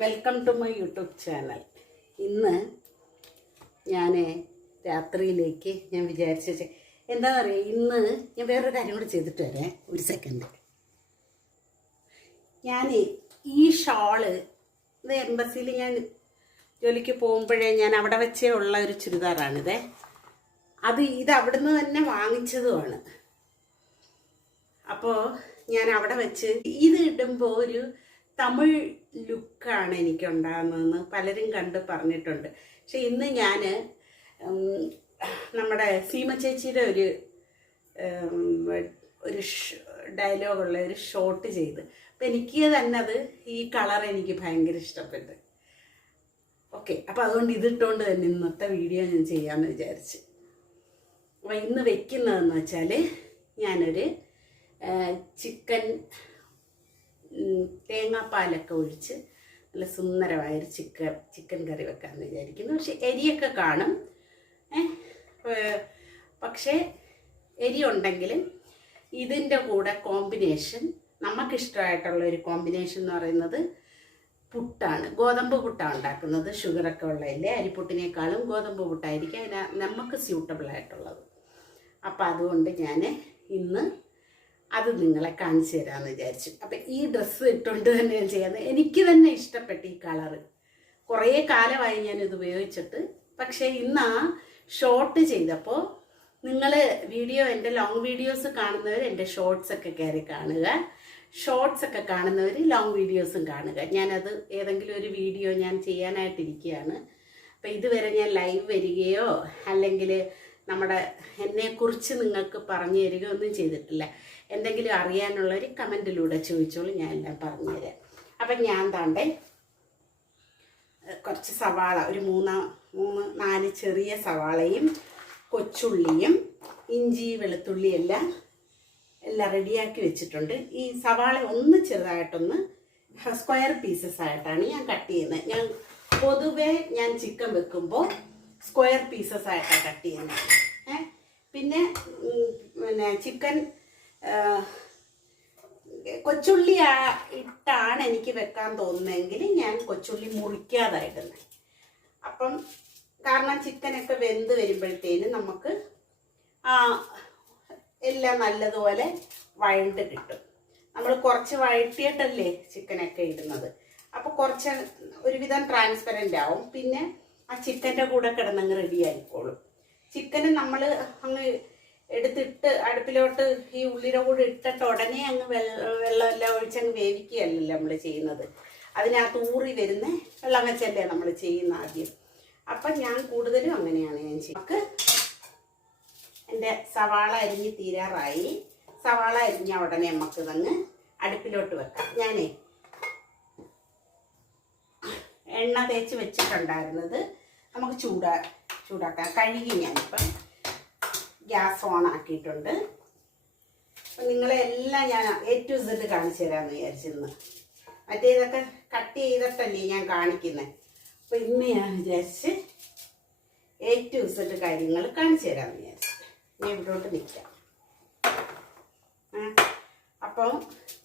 Welcome to my YouTube channel ഇന്ന് ഞാൻ രാത്രിയിലേക്ക് ഞാൻ വിചാരിച്ച എന്താ പറയുക ഇന്ന് ഞാൻ വേറൊരു കാര്യം കൂടി ചെയ്തിട്ട് വരാം. ഒരു സെക്കൻഡ് ഞാൻ ഈ ഷാൾ ഇത് എംബസിയിൽ ഞാൻ ജോലിക്ക് പോകുമ്പോഴേ ഞാൻ അവിടെ വെച്ചേ ഉള്ള ഒരു ചുരിദാറാണിത്. അത് ഇത് അവിടുന്ന് തന്നെ വാങ്ങിച്ചതുമാണ്. അപ്പോൾ ഞാൻ അവിടെ വെച്ച് ഇത് ഇടുമ്പോൾ ഒരു തമിഴ് ലുക്കാണ് എനിക്ക് ഉണ്ടാകുന്നതെന്ന് പലരും കണ്ട് പറഞ്ഞിട്ടുണ്ട്. പക്ഷെ ഇന്ന് ഞാൻ നമ്മുടെ സീമ ചേച്ചിയുടെ ഒരു ഒരു ഡയലോഗുള്ള ഒരു ഷോട്ട് ചെയ്ത്. അപ്പം എനിക്ക് തന്നെ അത് ഈ കളർ എനിക്ക് ഭയങ്കര ഇഷ്ടപ്പെട്ടു. ഓക്കെ അപ്പം അതുകൊണ്ട് ഇതിട്ടുകൊണ്ട് തന്നെ ഇന്നത്തെ വീഡിയോ ഞാൻ ചെയ്യാമെന്ന് വിചാരിച്ച്. അപ്പോൾ ഇന്ന് വെക്കുന്നതെന്ന് വെച്ചാൽ ഞാനൊരു ചിക്കൻ തേങ്ങാപ്പാലൊക്കെ ഒഴിച്ച് നല്ല സുന്ദരമായൊരു ചിക്കൻ ചിക്കൻ കറി വെക്കാമെന്ന് വിചാരിക്കുന്നു. പക്ഷെ എരിയൊക്കെ കാണും. പക്ഷേ എരി ഉണ്ടെങ്കിലും ഇതിന്റെ കൂടെ കോമ്പിനേഷൻ നമുക്കിഷ്ടമായിട്ടുള്ള ഒരു കോമ്പിനേഷൻ എന്ന് പറയുന്നത് പുട്ടാണ്. ഗോതമ്പ് പുട്ടാണ് ഉണ്ടാക്കുന്നത്. ഷുഗറൊക്കെ ഉള്ളതില്ലേ അരിപ്പുട്ടിനേക്കാളും ഗോതമ്പ് പുട്ടായിരിക്കും അതിന് നമുക്ക് സ്യൂട്ടബിൾ ആയിട്ടുള്ളത് അപ്പം അതുകൊണ്ട് ഞാൻ ഇന്ന് അത് നിങ്ങളെ കാണിച്ചു തരാമെന്ന് വിചാരിച്ചു. അപ്പം ഈ ഡ്രസ്സ് ഇട്ടുകൊണ്ട് തന്നെ ഞാൻ ചെയ്യാന്ന്. എനിക്ക് തന്നെ ഇഷ്ടപ്പെട്ടു ഈ കളറ് കുറേ കാലമായി ഞാൻ ഇത് ഉപയോഗിച്ചിട്ട്. പക്ഷേ ഇന്ന് ആ ഷോർട്ട് ചെയ്തപ്പോൾ നിങ്ങൾ വീഡിയോ എന്റെ ലോങ് വീഡിയോസ് കാണുന്നവർ എന്റെ ഷോർട്സ് ഒക്കെ കയറി കാണുക. ഷോർട്സ് ഒക്കെ കാണുന്നവർ ലോങ് വീഡിയോസും കാണുക. ഞാനത് ഏതെങ്കിലും ഒരു വീഡിയോ ഞാൻ ചെയ്യാനായിട്ടിരിക്കുകയാണ്. അപ്പം ഇതുവരെ ഞാൻ ലൈവ് വരികയോ അല്ലെങ്കിൽ നമ്മുടെ എന്നെക്കുറിച്ച് നിങ്ങൾക്ക് പറഞ്ഞു തരികയോ ഒന്നും ചെയ്തിട്ടില്ല. എന്തെങ്കിലും അറിയാനുള്ളവർ കമന്റിലൂടെ ചോദിച്ചോളൂ ഞാൻ എല്ലാം പറഞ്ഞുതരാം. അപ്പം ഞാൻ താണ്ടേ കുറച്ച് സവാള ഒരു മൂന്നാ മൂന്ന് നാല് ചെറിയ സവാളയും കൊച്ചുള്ളിയും ഇഞ്ചി വെളുത്തുള്ളി എല്ലാം എല്ലാം റെഡിയാക്കി വെച്ചിട്ടുണ്ട്. ഈ സവാള ഒന്ന് ചെറുതായിട്ടൊന്ന് സ്ക്വയർ പീസസ് ആയിട്ടാണ് ഞാൻ കട്ട് ചെയ്യുന്നത്. ഞാൻ പൊതുവെ ഞാൻ ചിക്കൻ വെക്കുമ്പോൾ സ്ക്വയർ പീസസ് ആയിട്ടാണ് കട്ട് ചെയ്യുന്നത്. പിന്നെ പിന്നെ ചിക്കൻ കൊച്ചുള്ളി ഇട്ടാണ് എനിക്ക് വെക്കാൻ തോന്നുന്നതെങ്കിൽ ഞാൻ കൊച്ചുള്ളി മുറിക്കാതായിടുന്നത് അപ്പം കാരണം ചിക്കനൊക്കെ വെന്ത് വരുമ്പോഴത്തേനും നമുക്ക് എല്ലാം നല്ലതുപോലെ വഴണ്ട് കിട്ടും. നമ്മൾ കുറച്ച് വഴറ്റിയിട്ടല്ലേ ചിക്കനൊക്കെ ഇടുന്നത്. അപ്പോൾ കുറച്ച് ഒരുവിധം ട്രാൻസ്പെറന്റ് ആവും. പിന്നെ ആ ചിക്കന്റെ കൂടെ കിടന്നങ്ങ് റെഡി ആയിക്കോളും. ചിക്കന് നമ്മൾ അങ്ങ് എടുത്തിട്ട് അടുപ്പിലോട്ട് ഈ ഉള്ളിയുടെ കൂടെ ഇട്ടിട്ട് ഉടനെ അങ്ങ് വെള്ളം വെള്ളമെല്ലാം ഒഴിച്ചങ്ങ് വേവിക്കുകയല്ലല്ലോ നമ്മൾ ചെയ്യുന്നത്. അതിനകത്ത് ഊറി വരുന്ന വെള്ളം വെച്ചല്ലേ നമ്മൾ ചെയ്യുന്ന ആദ്യം. അപ്പം ഞാൻ കൂടുതലും അങ്ങനെയാണ് ഞാൻ ചെയ്യുന്നത് എന്റെ സവാള അരിഞ്ഞ് തീരാറായി. സവാള അരിഞ്ഞ ഉടനെ നമുക്ക് തന്ന് അടുപ്പിലോട്ട് വെക്കാം. ഞാനേ എണ്ണ തേച്ച് വെച്ചിട്ടുണ്ടായിരുന്നത് നമുക്ക് ചൂടാ ചൂടാക്കാം. കഴുകി ഞാനിപ്പം ഗ്യാസ് ഓൺ ആക്കിയിട്ടുണ്ട്. അപ്പം നിങ്ങളെ എല്ലാം ഞാൻ എ ടു സെഡ് കാണിച്ചു തരാമെന്ന് വിചാരിച്ചിരുന്നു. മറ്റേ ഇതൊക്കെ കട്ട് ചെയ്തിട്ടല്ലേ ഞാൻ കാണിക്കുന്നത് അപ്പം ഇന്ന് ഞാൻ വിചാരിച്ച് എ ടു സെഡ് കാര്യങ്ങൾ കാണിച്ചു തരാമെന്ന് വിചാരിച്ചു ഞാൻ ഇവിടോട്ട് നിൽക്കാം അപ്പം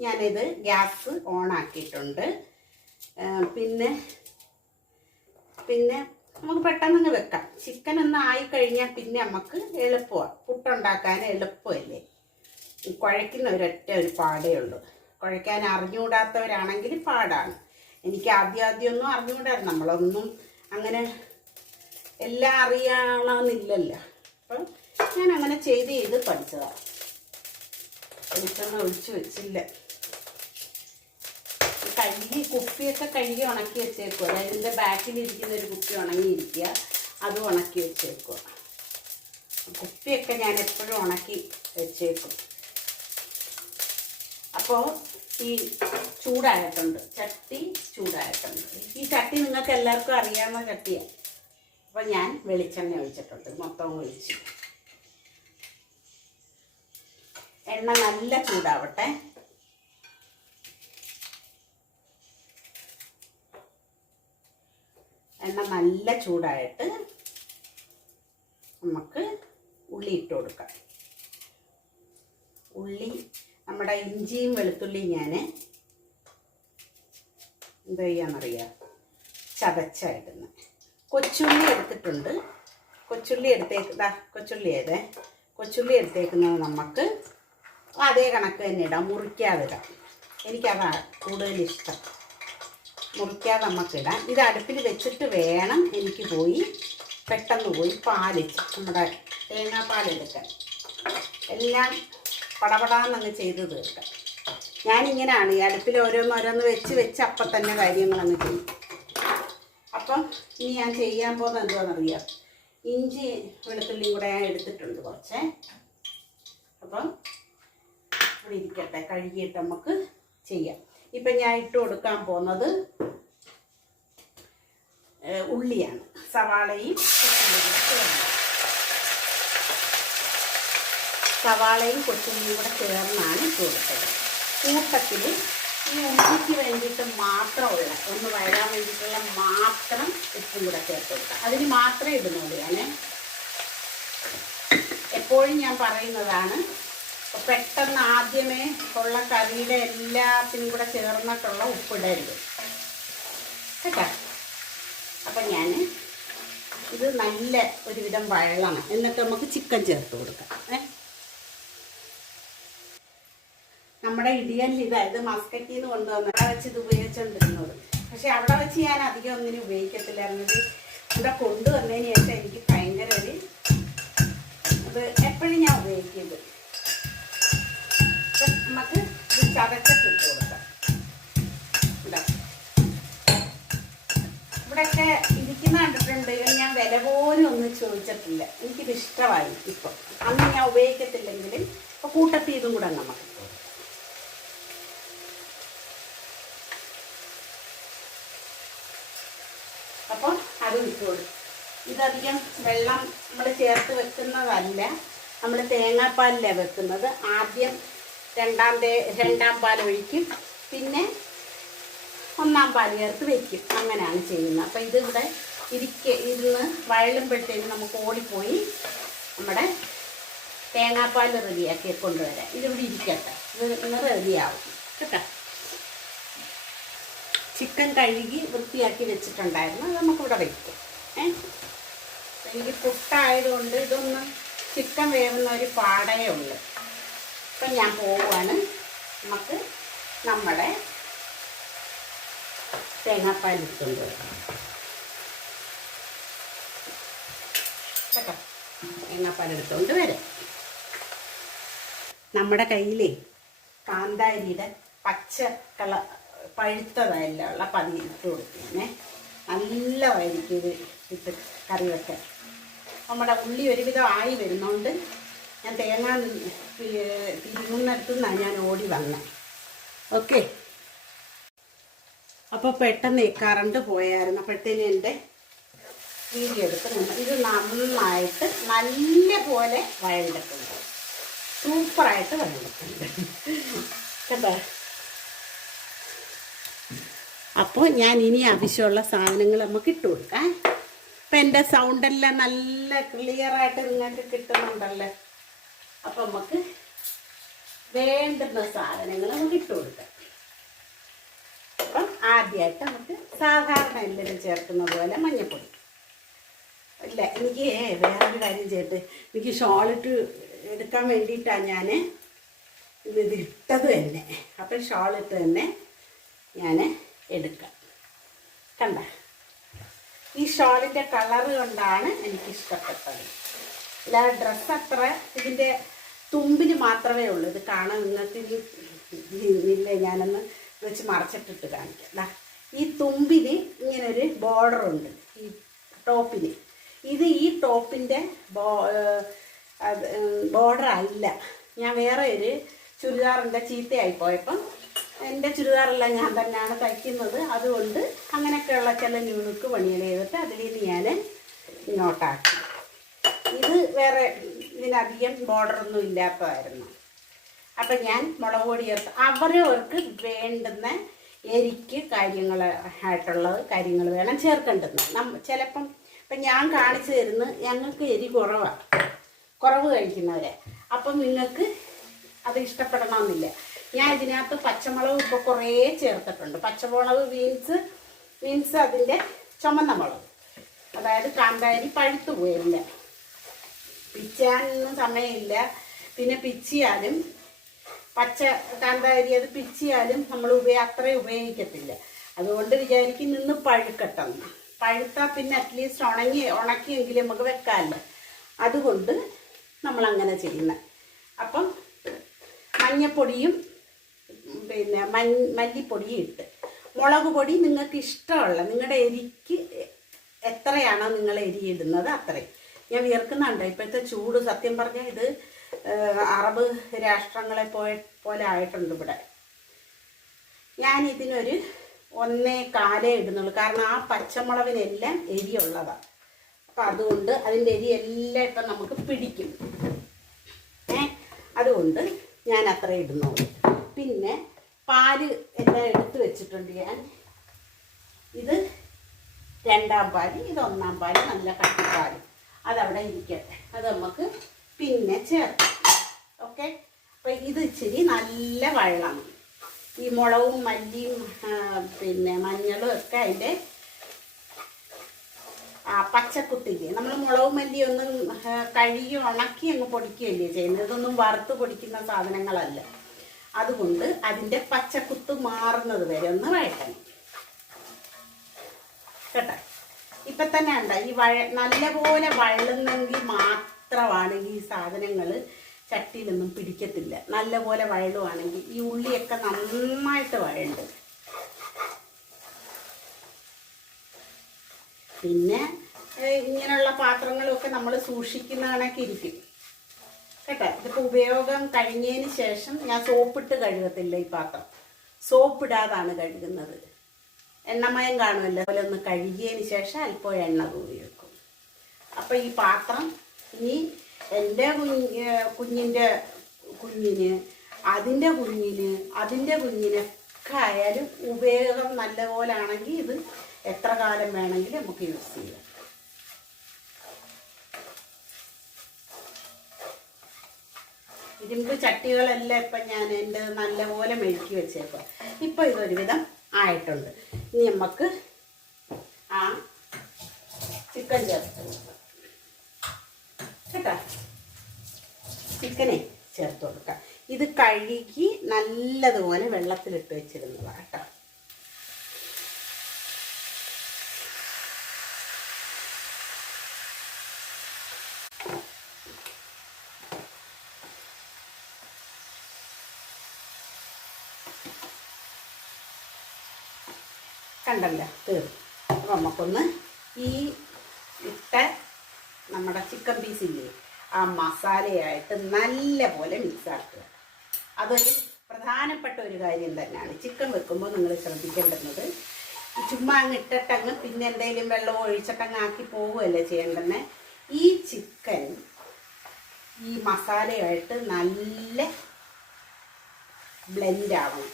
ഞാനിത് ഗ്യാസ് ഓൺ ആക്കിയിട്ടുണ്ട്. പിന്നെ പിന്നെ നമുക്ക് പെട്ടെന്ന് വെക്കാം. ചിക്കൻ ഒന്ന് ആയി കഴിഞ്ഞാൽ പിന്നെ നമുക്ക് എളുപ്പമാണ് പുട്ടുണ്ടാക്കാൻ എളുപ്പമല്ലേ? കുഴയ്ക്കുന്ന ഒരൊറ്റ ഒരു പാടേ ഉള്ളൂ. കുഴയ്ക്കാൻ അറിഞ്ഞുകൂടാത്തവരാണെങ്കിൽ പാടാണ്. എനിക്ക് ആദ്യം ആദ്യമൊന്നും അറിഞ്ഞുകൂടായിരുന്നു. നമ്മളൊന്നും അങ്ങനെ എല്ലാം അറിയണമെന്നില്ലല്ലോ അപ്പം ഞാൻ അങ്ങനെ ചെയ്ത് ചെയ്ത് പഠിച്ചതാണ് വെളിച്ചെണ്ണ ഒഴിച്ചു വെച്ചില്ല. കഴുകി കുപ്പിയൊക്കെ കഴുകി ഉണക്കി വെച്ചേക്കുക അതായത് ഇതിന്റെ ബാക്കിലിരിക്കുന്ന ഒരു കുപ്പി ഉണങ്ങിയിരിക്കുക. അത് ഉണക്കി വെച്ചേക്കുക കുപ്പിയൊക്കെ ഞാൻ എപ്പോഴും ഉണക്കി വെച്ചേക്കും. അപ്പോൾ ഈ ചൂടായിട്ടുണ്ട്. ചട്ടി ചൂടായിട്ടുണ്ട്. ഈ ചട്ടി നിങ്ങൾക്ക് എല്ലാവർക്കും അറിയാവുന്ന ചട്ടിയാണ് അപ്പോൾ ഞാൻ വെളിച്ചെണ്ണ ഒഴിച്ചിട്ടുണ്ട്. മൊത്തം ഒഴിച്ചു. എണ്ണ നല്ല ചൂടാവട്ടെ. എണ്ണ നല്ല ചൂടായിട്ട് നമുക്ക് ഉള്ളി ഇട്ട് കൊടുക്കാം. ഉള്ളി നമ്മുടെ ഇഞ്ചിയും വെളുത്തുള്ളിയും ഞാൻ എന്താ ചെയ്യാന്നറിയാം? ചതച്ചായിടുന്നത് കൊച്ചുള്ളി എടുത്തിട്ടുണ്ട്. കൊച്ചുള്ളി എടുത്തേക്ക് കൊച്ചുള്ളി ഏതേ? കൊച്ചുള്ളി എടുത്തേക്കുന്നത് നമുക്ക് അതേ കണക്ക് തന്നെ ഇടാം മുറിക്കാതിടാം എനിക്കതാണ് കൂടുതൽ ഇഷ്ടം മുറിക്കാതെ നമുക്കിടാം ഇത് അടുപ്പിൽ വെച്ചിട്ട് വേണം എനിക്ക് പോയി പെട്ടെന്ന് പോയി പാൽ നമ്മുടെ തേങ്ങാപ്പാലെടുക്കാൻ എല്ലാം പടപടാന്നങ്ങ് ചെയ്ത് തീർക്കാം. ഞാനിങ്ങനെയാണ് ഈ അടുപ്പിൽ ഓരോന്നോരോന്ന് വെച്ച് വെച്ച് അപ്പം തന്നെ കാര്യങ്ങളങ്ങ് ചെയ്യും. അപ്പം ഇനി ഞാൻ ചെയ്യാൻ പോകുന്നത് എന്താണെന്നറിയാം? ഇഞ്ചി വെളുത്തുള്ളിയും കൂടെ ഞാൻ എടുത്തിട്ടുണ്ട് കുറച്ച്. അപ്പം ഇവിടെ ഇരിക്കട്ടെ കഴുകിയിട്ട് നമുക്ക് ചെയ്യാം. ഇപ്പം ഞാൻ ഇട്ട് കൊടുക്കാൻ പോകുന്നത് ഉള്ളിയാണ്. സവാളയും സവാളയും കൊച്ചുള്ളിയും കൂടെ ചേർന്നാണ് ഇട്ട് കൊടുത്തത്. കൂട്ടത്തിൽ ഈ ഉള്ളിക്ക് വേണ്ടിയിട്ട് മാത്രമുള്ള ഒന്ന് വരാൻ വേണ്ടിയിട്ടുള്ള മാത്രം ഉപ്പും കൂടെ ചേർത്ത് കൊടുക്കുക അതിന് മാത്രമേ ഇടുന്നുള്ളൂ ഞാൻ എപ്പോഴും ഞാൻ പറയുന്നതാണ് പെട്ടെന്ന് ആദ്യമേ ഉള്ള കറിയുടെ എല്ലാത്തിനും കൂടെ ചേർന്നിട്ടുള്ള ഉപ്പിടരുത്. കേട്ടോ? അപ്പം ഞാൻ ഇത് നല്ല ഒരുവിധം വഴളണം എന്നിട്ട് നമുക്ക് ചിക്കൻ ചേർത്ത് കൊടുക്കാം. നമ്മുടെ ഇടിയല്ലി ഇതാ ഇത് മസ്കറ്റിൽ നിന്ന് കൊണ്ടുവന്ന അവിടെ വെച്ച് ഇത് ഉപയോഗിച്ചുകൊണ്ടിരുന്നത് പക്ഷെ അവിടെ വെച്ച് ഞാൻ അധികം ഒന്നിനും ഉപയോഗിക്കത്തില്ലായിരുന്നത് ഇവിടെ കൊണ്ടുവന്നതിന് ശേഷം എനിക്ക് ഭയങ്കര ഒരു ഇത് എപ്പോഴും ഞാൻ ഉപയോഗിക്കുന്നത്. ഇത് ചതച്ചിട്ട് ഇട്ട് കൊടുക്കാം ഇവിടെ ഇവിടെയൊക്കെ ഇരിക്കുന്ന കണ്ടിട്ടുണ്ട് ഞാൻ വില പോലും ഒന്നും ചോദിച്ചിട്ടില്ല. എനിക്കിത് ഇഷ്ടമായി ഇപ്പം. അന്ന് ഞാൻ ഉപയോഗിക്കത്തില്ലെങ്കിലും ഇപ്പം കൂട്ടത്തിൽ ഇതും കൂടെ നമുക്ക്. അപ്പോൾ അത് ഇട്ട് കൊടുക്കും ഇതധികം വെള്ളം നമ്മൾ ചേർത്ത് വെക്കുന്നതല്ല നമ്മൾ തേങ്ങാപ്പാലിലാണ് വെക്കുന്നത്. ആദ്യം രണ്ടാം രണ്ടാം പാൽ ഒഴിക്കും. പിന്നെ ഒന്നാം പാൽ ചേർത്ത് വെക്കും. അങ്ങനെയാണ് ചെയ്യുന്നത്. അപ്പോൾ ഇതിവിടെ ഇരിക്ക ഇരുന്ന് വഴലുമ്പോഴത്തേക്കും നമുക്ക് ഓടിപ്പോയി നമ്മുടെ തേങ്ങാപ്പാൽ റെഡിയാക്കി കൊണ്ടുവരാം. ഇതിവിടെ ഇരിക്കട്ടെ. ഇത് റെഡിയാവും. കേട്ടോ? ചിക്കൻ കഴുകി വൃത്തിയാക്കി വെച്ചിട്ടുണ്ടായിരുന്നു. അത് നമുക്കിവിടെ വയ്ക്കും ഏ? എനിക്ക് പുട്ടായതുകൊണ്ട് ഇതൊന്ന് ചിക്കൻ വേവുന്ന ഒരു പാടേ ഉള്ളു. ഇപ്പം ഞാൻ പോവുകയാണ്. നമുക്ക് നമ്മുടെ തേങ്ങാപ്പാൽ എടുത്തുകൊണ്ട് വരാം. നമ്മുടെ കയ്യിലേ കാന്താരിയുടെ പച്ച കള പഴുത്തതല്ല ഉള്ള പതി ഇട്ട് കൊടുക്കുന്നേ നല്ല വൈകിട്ട് ഇത് ഇട്ട് കറി വെക്കാൻ നമ്മുടെ ഉള്ളി ഒരുവിധം ആയി വരുന്നോണ്ട് ഞാൻ തേങ്ങ തിരുമുന്നിടത്തു നിന്നാണ് ഞാൻ ഓടി വന്നത് ഓക്കെ. അപ്പോൾ പെട്ടെന്ന് കറണ്ട് പോയായിരുന്നു. അപ്പോഴത്തേന് എന്റെ കീരി എടുക്കുന്നുണ്ട്. ഇത് നന്നായിട്ട് നല്ല പോലെ വഴണ്ടിട്ടുണ്ട് സൂപ്പറായിട്ട് വഴണ്ടിട്ടുണ്ട് കേട്ടോ? അപ്പോൾ ഞാൻ ഇനി ആവശ്യമുള്ള സാധനങ്ങൾ നമുക്ക് ഇട്ട് കൊടുക്കാം. അപ്പം എന്റെ സൗണ്ടെല്ലാം നല്ല ക്ലിയറായിട്ട് നിങ്ങൾക്ക് കിട്ടുന്നുണ്ടല്ലോ? അപ്പം നമുക്ക് വേണ്ടുന്ന സാധനങ്ങൾ നമുക്ക് ഇട്ട് കൊടുക്കാം. അപ്പം ആദ്യമായിട്ട് നമുക്ക് സാധാരണ എല്ലാവരും ചേർക്കുന്നത് പോലെ മഞ്ഞൾപ്പൊടി ഇല്ല എനിക്ക് വേറൊരു കാര്യം ചെയ്തിട്ട് എനിക്ക് ഷോളിട്ട് എടുക്കാൻ വേണ്ടിയിട്ടാണ് ഞാൻ ഇത് ഇട്ടത് തന്നെ. അപ്പം ഷോളിട്ട് തന്നെ ഞാൻ എടുക്കാം. കണ്ട? ഈ ഷോളിന്റെ കളറ് കൊണ്ടാണ് എനിക്കിഷ്ടപ്പെട്ടത്. അല്ലാതെ ഡ്രസ്സ് അത്ര ഇതിന്റെ തുമ്പിന് മാത്രമേ ഉള്ളൂ. ഇത് കാണാൻ നിങ്ങൾക്ക് ഇന്നില്ല ഞാനൊന്ന് വെച്ച് മറച്ചിട്ടിട്ട് കാണിക്കാം. ദാ ഈ തുമ്പിന് ഇങ്ങനൊരു ബോർഡറുണ്ട് ഈ ടോപ്പിന്. ഇത് ഈ ടോപ്പിന്റെ ബോർഡർ അല്ല. ഞാൻ വേറെ ഒരു ചുരിദാറിന്റെ ചീത്തയായി പോയപ്പം എന്റെ ചുരിദാറെല്ലാം ഞാൻ തന്നെയാണ് തയ്ക്കുന്നത്. അതുകൊണ്ട് അങ്ങനെയൊക്കെയുള്ള ചില ന്യൂണുക്ക് പണികൾ ചെയ്തിട്ട് അതിൽ നിന്ന് ഞാൻ ഇങ്ങോട്ടാക്കി. ഇത് വേറെ ഇതിനധികം ബോർഡറൊന്നും ഇല്ലാത്തതായിരുന്നു. അപ്പം ഞാൻ മുളക് പൊടി ചേർത്ത് അവരവർക്ക് വേണ്ടുന്ന എരിക്ക് കാര്യങ്ങൾ ആയിട്ടുള്ളത് കാര്യങ്ങൾ വേണം ചേർക്കേണ്ടത്. നമ്മ ചിലപ്പം ഇപ്പം ഞാൻ കാണിച്ചു തരുന്ന ഞങ്ങൾക്ക് എരി കുറവാണ് കുറവ് കഴിക്കുന്നവരെ. അപ്പം നിങ്ങൾക്ക് അത് ഇഷ്ടപ്പെടണമെന്നില്ല. ഞാൻ ഇതിനകത്ത് പച്ചമുളക് ഇപ്പോൾ കുറേ ചേർത്തിട്ടുണ്ട്. പച്ചമുളക് ബീൻസ് ബീൻസ് അതിന്റെ ചുമന്ന മുളക്. അതായത് കാന്താരി പഴുത്തു പോയില്ല പിച്ചാനൊന്നും സമയമില്ല. പിന്നെ പിച്ചിയാലും പച്ച കാന്താരി അത് പിച്ചിയാലും നമ്മൾ ഉപയോഗ അത്രയും ഉപയോഗിക്കത്തില്ല. അതുകൊണ്ട് വിചാരിക്കും നിന്ന് പഴുക്കട്ടെന്ന് പഴുത്താൽ പിന്നെ അറ്റ്ലീസ്റ്റ് ഉണങ്ങി ഉണക്കിയെങ്കിലും നമുക്ക് വെക്കാമല്ലോ. അതുകൊണ്ട് നമ്മൾ അങ്ങനെ ചെയ്യുന്നത് അപ്പം മഞ്ഞപ്പൊടിയും പിന്നെ മഞ്ഞ മല്ലിപ്പൊടിയും ഇട്ട്. മുളക് പൊടി നിങ്ങൾക്ക് ഇഷ്ടമുള്ള നിങ്ങളുടെ എരിക്ക് എത്രയാണോ നിങ്ങൾ എരിയിടുന്നത് അത്രയും. ഞാൻ വിയർക്കുന്നുണ്ട്. ഇപ്പോഴത്തെ ചൂട് സത്യം പറഞ്ഞാൽ ഇത് അറബ് രാഷ്ട്രങ്ങളെ പോയ പോലെ ആയിട്ടുണ്ട് ഇവിടെ. ഞാൻ ഇതിനൊരു ഒന്നേ കാലേ ഇടുന്നുള്ളൂ. കാരണം ആ പച്ചമുളകിനെല്ലാം എരിയുള്ളതാണ് അപ്പം അതുകൊണ്ട് അതിന്റെ എരി എല്ലാം ഇപ്പം നമുക്ക് പിടിക്കും. ഏ അതുകൊണ്ട് ഞാൻ അത്ര ഇടുന്നുള്ളൂ. പിന്നെ പാൽ എല്ലാം എടുത്ത് വെച്ചിട്ടുണ്ട് ഞാൻ. ഇത് രണ്ടാം പാൽ ഇത് ഒന്നാം പാൽ നല്ല കട്ടിപ്പാൽ. അതവിടെ ഇരിക്കട്ടെ. അത് നമുക്ക് പിന്നെ ചേർക്കാം. ഓക്കെ അപ്പം ഇത് ഇച്ചിരി നല്ല വെള്ളം ഈ മുളകും മല്ലിയും പിന്നെ മഞ്ഞളും ഒക്കെ അതിന്റെ ആ പച്ചക്കുത്തില്ലേ നമ്മൾ മുളകും മല്ലി ഒന്നും കഴുകി ഉണക്കി അങ്ങ് പൊടിക്കുകയല്ലേ ചെയ്യുന്നത്? ഇതൊന്നും വറുത്ത് പൊടിക്കുന്ന സാധനങ്ങളല്ല. അതുകൊണ്ട് അതിന്റെ പച്ചക്കുത്ത് മാറുന്നത് വരെ ഒന്ന് വഴറ്റണം. കേട്ടോ? ഇപ്പൊ തന്നെ ഉണ്ട ഈ വഴ നല്ലപോലെ വഴുന്നെങ്കിൽ മാത്രമാണ് ഈ സാധനങ്ങൾ ചട്ടിയിലൊന്നും പിടിക്കത്തില്ല. നല്ലപോലെ വഴളുവാണെങ്കിൽ ഈ ഉള്ളിയൊക്കെ നന്നായിട്ട് വഴണ്ട്. പിന്നെ ഇങ്ങനെയുള്ള പാത്രങ്ങളൊക്കെ നമ്മൾ സൂക്ഷിക്കുന്ന കണക്ക് ഇരിക്കും കേട്ടോ ഇതിപ്പോൾ ഉപയോഗം കഴിഞ്ഞതിന് ശേഷം ഞാൻ സോപ്പിട്ട് കഴുകത്തില്ല ഈ പാത്രം. സോപ്പിടാതാണ് കഴുകുന്നത്. എണ്ണമയം കാണുമല്ലോ. അതുപോലെ ഒന്ന് കഴുകിയതിന് ശേഷം അല്പം എണ്ണ തൂവി വെക്കും. അപ്പോൾ ഈ പാത്രം ഇനി എന്റെ കുഞ്ഞ് കുഞ്ഞിന്റെ കുഞ്ഞിന് അതിന്റെ കുഞ്ഞിന് അതിന്റെ കുഞ്ഞിനൊക്കെ ആയാലും ഉപയോഗം നല്ലപോലെ ആണെങ്കിൽ ഇത് എത്ര കാലം വേണമെങ്കിലും നമുക്ക് യൂസ് ചെയ്യാം. ഇരുമ്പ് ചട്ടികളെല്ലാം ഇപ്പം ഞാൻ എന്റെ നല്ലപോലെ മെഴുക്കി വെച്ചേക്കാം ഇപ്പം ഇതൊരുവിധം ആയിട്ടുണ്ട്. ഇനി നമുക്ക് ആ ചിക്കൻ ചേർത്ത് കേട്ടാ? ചിക്കനെ ചേർത്ത് കൊടുക്കാം. ഇത് കഴുകി നല്ലതുപോലെ വെള്ളത്തിലിട്ട് വെച്ചിരുന്നതാണ് കേട്ടോ. കണ്ടല്ലോ? തീർന്നു അപ്പം നമുക്കൊന്ന് ഈ ഇട്ട നമ്മുടെ ചിക്കൻ പീസില്ലേ ആ മസാലയായിട്ട് നല്ല പോലെ മിക്സ് ആക്കുക. അതൊരു പ്രധാനപ്പെട്ട ഒരു കാര്യം തന്നെയാണ്. ചിക്കൻ വെക്കുമ്പോൾ നിങ്ങൾ ശ്രദ്ധിക്കേണ്ടുന്നത് ചുമ്മാ അങ്ങ് ഇട്ടിട്ടങ്ങ് പിന്നെ എന്തെങ്കിലും വെള്ളം ഒഴിച്ചിട്ടങ്ങ് ആക്കി പോവുകയല്ലേ ചെയ്യേണ്ടത് ഈ ചിക്കൻ ഈ മസാലയായിട്ട് നല്ല ബ്ലെൻഡ് ആവണം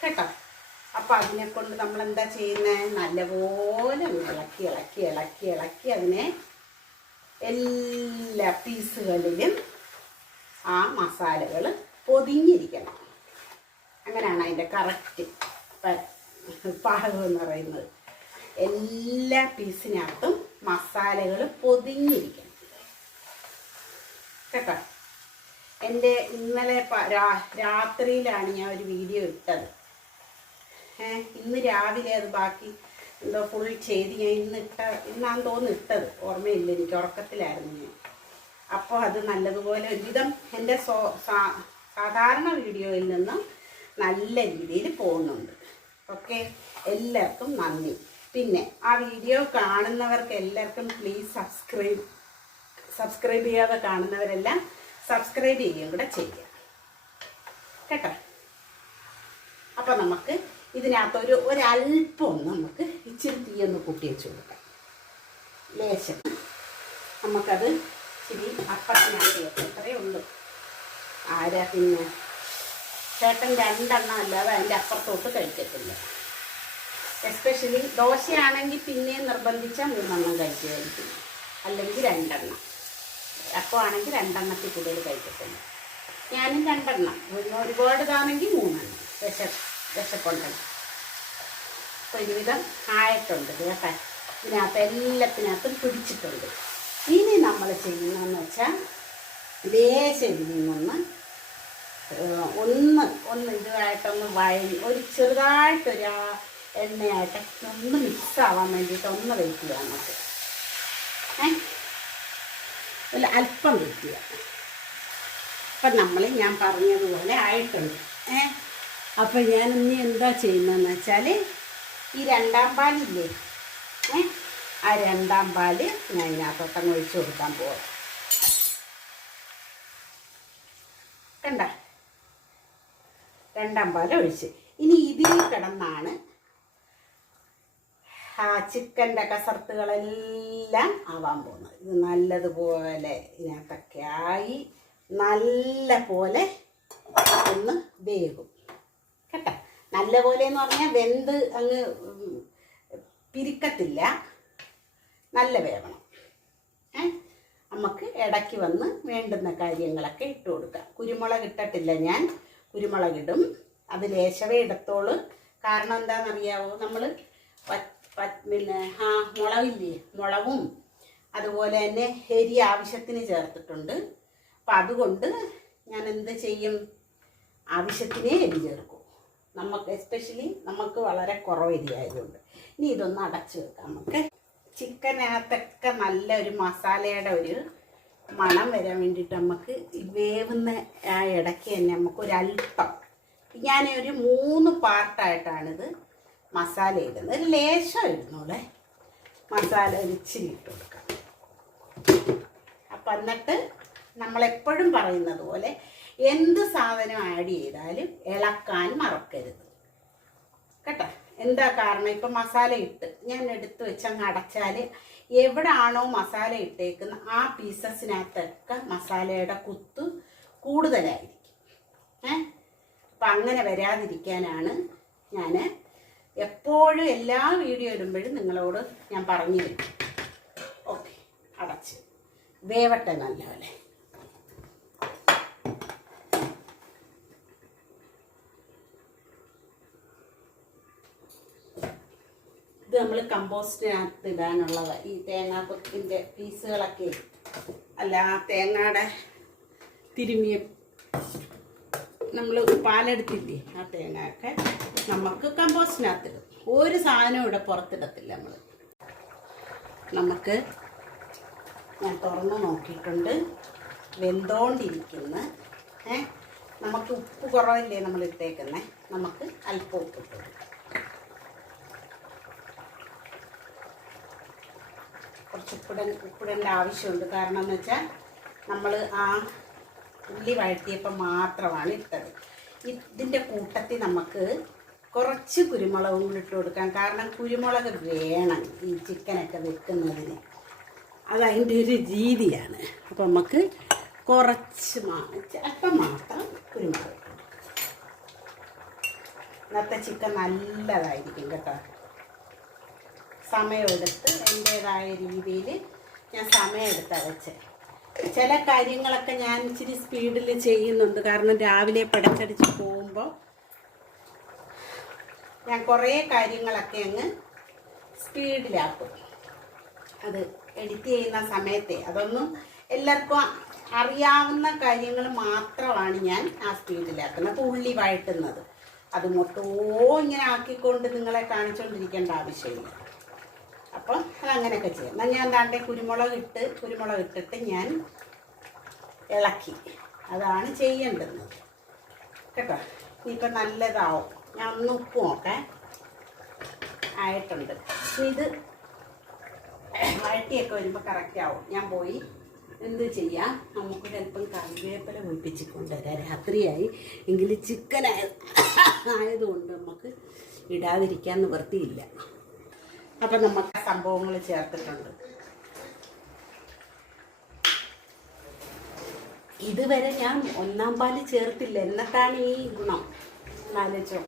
കേട്ടോ? അപ്പം അതിനെ കൊണ്ട് നമ്മൾ എന്താ ചെയ്യുന്നത് നല്ലപോലെ ഇളക്കി ഇളക്കി ഇളക്കി ഇളക്കി അതിനെ എല്ലാ പീസുകളിലും ആ മസാലകൾ പൊതിഞ്ഞിരിക്കണം. അങ്ങനെയാണ് അതിന്റെ കറക്റ്റ് പാകം എന്ന് പറയുന്നത്. എല്ലാ പീസിനകത്തും മസാലകൾ പൊതിഞ്ഞിരിക്കണം. കേട്ടോ? എന്റെ ഇന്നലെ രാത്രിയിലാണ് ഞാൻ ഒരു വീഡിയോ ഇട്ടത്. ഇന്ന് രാവിലെ അത് ബാക്കി എന്തോ ഫുൾ ചെയ്ത് ഞാൻ ഇന്ന് ഇട്ട ഇന്നാന്ന് തോന്നുന്നു ഇട്ടത്. ഓർമ്മയില്ല എനിക്ക് ഉറക്കത്തിലായിരുന്നു ഞാൻ. അപ്പോൾ അത് നല്ലതുപോലെ ഒരുവിധം എന്റെ സോ സാധാരണ വീഡിയോയിൽ നിന്നും നല്ല രീതിയിൽ പോകുന്നുണ്ട്. ഓക്കെ? എല്ലാവർക്കും നന്ദി. പിന്നെ ആ വീഡിയോ കാണുന്നവർക്ക് എല്ലാവർക്കും പ്ലീസ് സബ്സ്ക്രൈബ് സബ്സ്ക്രൈബ് ചെയ്യാതെ കാണുന്നവരെല്ലാം സബ്സ്ക്രൈബ് ചെയ്യുകയും കൂടെ ചെയ്യുക. കേട്ടോ? അപ്പം നമുക്ക് ഇതിനകത്ത് ഒരു ഒരല്പം ഒന്ന് നമുക്ക് ഇച്ചിരി തീയൊന്ന് കൂട്ടി വെച്ച് കൊടുക്കാം. ലേശം. നമുക്കത് ഇച്ചിരി അപ്പത്തിനകത്ത് വെക്കാം. ഇത്രയേ ഉള്ളൂ. ആരാ പിന്നെ? ചേട്ടൻ രണ്ടെണ്ണം അല്ലാതെ അതിന്റെ അപ്പുറത്തോട്ട് കഴിക്കത്തില്ല. എസ്പെഷ്യലി ദോശയാണെങ്കിൽ പിന്നെ നിർബന്ധിച്ചാൽ മൂന്നെണ്ണം കഴിക്കുമായിരിക്കും. അല്ലെങ്കിൽ രണ്ടെണ്ണം. അപ്പോൾ ആണെങ്കിൽ രണ്ടെണ്ണത്തിൽ കൂടുതൽ കഴിക്കത്തില്ല. ഞാനും രണ്ടെണ്ണം. ഒരുപാട് ഇതാണെങ്കിൽ മൂന്നെണ്ണം. വിശ വിശപ്പുണ്ടെങ്കിൽ അപ്പോൾ ഒരുവിധം ആയിട്ടുണ്ട് കേട്ടോ. ഇതിനകത്ത് എല്ലാത്തിനകത്തും പിടിച്ചിട്ടുണ്ട്. ഇനി നമ്മൾ ചെയ്യുന്നതെന്ന് വെച്ചാൽ ലേശം ഇതിൽ നിന്നൊന്ന് ഏഹ്, ഒന്ന് ഒന്ന് ഇതുമായിട്ടൊന്ന് വഴി ഒരു ചെറുതായിട്ടൊരു എണ്ണയായിട്ട് ഒന്ന് മിക്സ് ആവാൻ വേണ്ടിയിട്ട് ഒന്ന് വെയിറ്റ് ചെയ്യാം നമുക്ക് അല്ല അല്പം വെയിറ്റ് ചെയ്യാം. അപ്പം നമ്മൾ ഞാൻ പറഞ്ഞതുപോലെ ആയിട്ടുണ്ട്. ഏ? അപ്പം ഞാൻ ഇനി എന്താ ചെയ്യുന്നതെന്ന് വെച്ചാൽ ഈ രണ്ടാം പാലില്ലേ? ഏ? ആ രണ്ടാം പാൽ ഞാൻ ഇതിനകത്തോട്ടങ്ങ് ഒഴിച്ച് കൊടുക്കാൻ പോവാം. കണ്ട? രണ്ടാം പാൽ ഒഴിച്ച്. ഇനി ഇതിൽ കിടന്നാണ് ആ ചിക്കന്റെ കസർത്തുകളെല്ലാം ആവാൻ പോകുന്നത്. ഇത് നല്ലതുപോലെ ഇതിനകത്തൊക്കെ ആയി നല്ല പോലെ ഒന്ന് വേകും കേട്ടോ? നല്ല പോലെ എന്ന് പറഞ്ഞാൽ വെന്ത് അങ്ങ് പിരിക്കത്തില്ല. നല്ല വേവണം. ഏ? നമുക്ക് ഇടയ്ക്ക് വന്ന് വേണ്ടുന്ന കാര്യങ്ങളൊക്കെ ഇട്ട് കൊടുക്കാം. കുരുമുളക് ഇട്ടിട്ടില്ല ഞാൻ. കുരുമുളക് ഇടും അത് ലേശവേ ഇടത്തോളൂ. കാരണം എന്താണെന്നറിയാവോ? നമ്മൾ പിന്നെ ആ മുളകില്ലേ? മുളകും. അതുപോലെ തന്നെ എരി ആവശ്യത്തിന് ചേർത്തിട്ടുണ്ട്. അപ്പം അതുകൊണ്ട് ഞാൻ എന്ത് ചെയ്യും? ആവശ്യത്തിനേ എരി ചേർക്കും. നമുക്ക് എസ്പെഷ്യലി നമുക്ക് വളരെ കുറവ് എരി ആയതുകൊണ്ട്. ഇനി ഇതൊന്ന് അടച്ചു വെക്കാം നമുക്ക്. ചിക്കനകത്തൊക്കെ നല്ല ഒരു മസാലയുടെ ഒരു മണം വരാൻ വേണ്ടിയിട്ട് നമുക്ക് വേവുന്ന ആ ഇടയ്ക്ക് തന്നെ നമുക്ക് ഒരു അല്പം ഞാൻ ഒരു മൂന്ന് പാർട്ടായിട്ടാണിത് മസാല ഇടുന്നത്. ഒരു ലേശം ഇടുന്നോളെ മസാല ഒരിച്ചിരി ഇട്ട് കൊടുക്കാം. അപ്പം എന്നിട്ട് നമ്മളെപ്പോഴും പറയുന്നത് പോലെ എന്ത് സാധനം ആഡ് ചെയ്താലും ഇളക്കാൻ മറക്കരുത്. കേട്ടോ? എന്താ കാരണം? ഇപ്പം മസാല ഇട്ട് ഞാൻ എടുത്ത് വെച്ചങ്ങ് അടച്ചാൽ എവിടാണോ മസാല ഇട്ടേക്കുന്ന ആ പീസസിനകത്തൊക്കെ മസാലയുടെ കുത്ത് കൂടുതലായിരിക്കും. ഏ? അപ്പം അങ്ങനെ വരാതിരിക്കാനാണ് ഞാൻ എപ്പോഴും എല്ലാ വീഡിയോ ഇടുമ്പോഴും നിങ്ങളോട് ഞാൻ പറഞ്ഞു തരും ഓക്കെ. അടച്ച്. വേവട്ടെ നല്ലപോലെ ഇത് നമ്മൾ കമ്പോസ്റ്റിനകത്ത് ഇടാനുള്ളത്. ഈ തേങ്ങാക്കൊത്തിന്റെ പീസുകളൊക്കെ. അല്ല ആ തേങ്ങയുടെ തിരുമിയ നമ്മൾ പാലെടുത്തില്ലേ ആ തേങ്ങയൊക്കെ നമുക്ക് കമ്പോസ്റ്റിനകത്ത് ഇടും ഒരു സാധനവും ഇവിടെ പുറത്തിടത്തില്ല നമ്മൾ നമുക്ക് ഞാൻ തുറന്ന് നോക്കിയിട്ടുണ്ട്. വെന്തോണ്ടിരിക്കുന്ന. ഏ നമുക്ക് ഉപ്പ് കുറവല്ലേ നമ്മൾ ഇട്ടേക്കുന്നത് നമുക്ക് അല്പം ഉപ്പ് ഇട്ട് കൊടുക്കാം. കുറച്ച് ഉപ്പിടൻ ഉപ്പിടേണ്ട ആവശ്യമുണ്ട്. കാരണം എന്ന് വെച്ചാൽ നമ്മൾ ആ ഉള്ളി വഴറ്റിയപ്പോൾ മാത്രമാണ് ഇട്ടത്. ഇതിന്റെ കൂട്ടത്തിൽ നമുക്ക് കുറച്ച് കുരുമുളകും കൂടി ഇട്ട് കൊടുക്കാം. കാരണം കുരുമുളക് വേണം ഈ ചിക്കനൊക്കെ വെക്കുന്നതിന്. അതതിന്റെ ഒരു രീതിയാണ്. അപ്പോൾ നമുക്ക് കുറച്ച് മാ അല്പം മാത്രം കുരുമുളക് ഇന്നത്തെ ചിക്കൻ നല്ലതായിരിക്കും കേട്ടോ. സമയമെടുത്ത് എന്റേതായ രീതിയിൽ ഞാൻ സമയമെടുത്താണ് വെച്ചത് ചില കാര്യങ്ങളൊക്കെ ഞാൻ ഇച്ചിരി സ്പീഡിൽ ചെയ്യുന്നുണ്ട്. കാരണം രാവിലെ പടച്ചടിച്ച് പോകുമ്പോൾ ഞാൻ കുറേ കാര്യങ്ങളൊക്കെ അങ്ങ് സ്പീഡിലാക്കും. അത് എഡിറ്റ് ചെയ്യുന്ന സമയത്തെ അതൊന്നും എല്ലാവർക്കും അറിയാവുന്ന കാര്യങ്ങൾ മാത്രമാണ് ഞാൻ ആ സ്പീഡിലാക്കുന്നത്. അപ്പോൾ ഉള്ളി വഴട്ടുന്നത് അത് മൊത്തമോ ഇങ്ങനെ ആക്കിക്കൊണ്ട് നിങ്ങളെ കാണിച്ചുകൊണ്ടിരിക്കേണ്ട ആവശ്യമില്ല. അപ്പം അതങ്ങനെയൊക്കെ ചെയ്യാം. എന്നാൽ ഞാൻ താണ്ടെ കുരുമുളക് ഇട്ട് കുരുമുളക് ഇട്ടിട്ട് ഞാൻ ഇളക്കി. അതാണ് ചെയ്യേണ്ടത്. കേട്ടോ? ഇനിയിപ്പം നല്ലതാവും. ഞാൻ ഒന്ന് ഉപ്പ് നോക്കേ. ആയിട്ടുണ്ട്. ഇത് വഴട്ടിയൊക്കെ വരുമ്പോൾ കറക്റ്റ് ആവും. ഞാൻ പോയി എന്ത് ചെയ്യാം? നമുക്ക് ചിലപ്പം കറിവേപ്പില ഒഴിപ്പിച്ച് കൊണ്ടുവരാം. രാത്രിയായി. എങ്കിൽ ചിക്കൻ ആയതുകൊണ്ട് നമുക്ക് ഇടാതിരിക്കാൻ നിവൃത്തിയില്ല അപ്പം നമുക്ക് സംഭവങ്ങൾ ചേർത്തിട്ടുണ്ട്. ഇതുവരെ ഞാൻ ഒന്നാം പാൽ ചേർത്തില്ല. എന്നിട്ടാണ് ഈ ഗുണം? ആലോചിച്ചോ.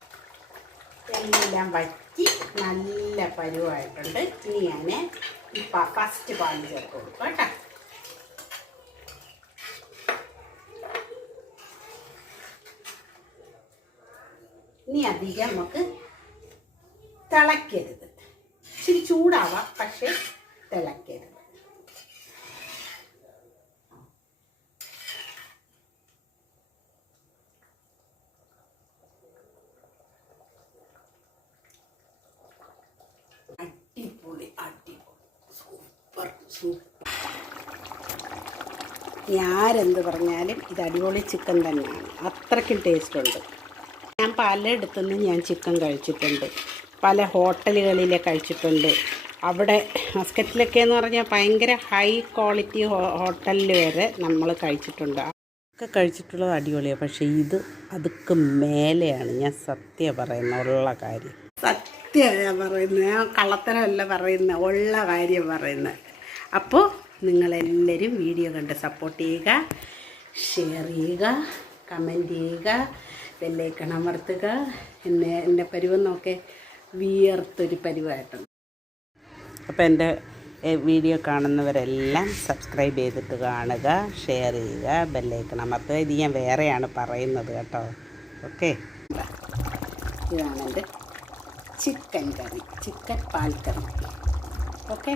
എല്ലാം വറ്റി നല്ല പരുവായിട്ടുണ്ട്. ഇനി ഞാൻ ഈ ഫസ്റ്റ് പാൽ ചേർത്ത് കൊടുക്കും കേട്ടോ. ഇനി അധികം നമുക്ക് തിളയ്ക്കരുത്. ഇച്ചിരി ചൂടാവാം പക്ഷെ തിളക്കരുത്. ഞാരെന്ത് പറഞ്ഞാലും ഇത് അടിപൊളി ചിക്കൻ തന്നെയാണ്. അത്രയ്ക്കും ടേസ്റ്റ് ഉണ്ട്. ഞാൻ പലയിടത്തുനിന്നും ഞാൻ ചിക്കൻ കഴിച്ചിട്ടുണ്ട്. പല ഹോട്ടലുകളിലെ കഴിച്ചിട്ടുണ്ട്. അവിടെ മസ്കറ്റിലൊക്കെ എന്ന് പറഞ്ഞാൽ ഭയങ്കര ഹൈ ക്വാളിറ്റി ഹോട്ടലിൽ വരെ നമ്മൾ കഴിച്ചിട്ടുണ്ട്. ഒക്കെ കഴിച്ചിട്ടുള്ളത് അടിപൊളിയാണ് പക്ഷേ ഇത് അതൊക്കെ മേലെയാണ്. ഞാൻ സത്യം പറയുന്ന ഉള്ള കാര്യം. സത്യം ഞാൻ പറയുന്നത് ഞാൻ കള്ളത്തരമല്ല പറയുന്നത് ഉള്ള കാര്യം പറയുന്നത് അപ്പോൾ നിങ്ങളെല്ലാവരും വീഡിയോ കണ്ട് സപ്പോർട്ട് ചെയ്യുക ഷെയർ ചെയ്യുക കമന്റ് ചെയ്യുക ബെല്ലൈക്കൺ അമർത്തുക എന്നെ എന്റെ പരുവെന്നൊക്കെ വിയർത്തൊരു പരിവായിട്ടുണ്ട്. അപ്പോൾ എന്റെ വീഡിയോ കാണുന്നവരെല്ലാം സബ്സ്ക്രൈബ് ചെയ്തിട്ട് കാണുക ഷെയർ ചെയ്യുക ബെല്ലൈക്കൺ അമർത്തുക. ഇത് ഞാൻ വേറെയാണ് പറയുന്നത് കേട്ടോ. ഓക്കെ ഇതാണ് എന്റെ ചിക്കൻ കറി ചിക്കൻ പാൽ കറി ഓക്കെ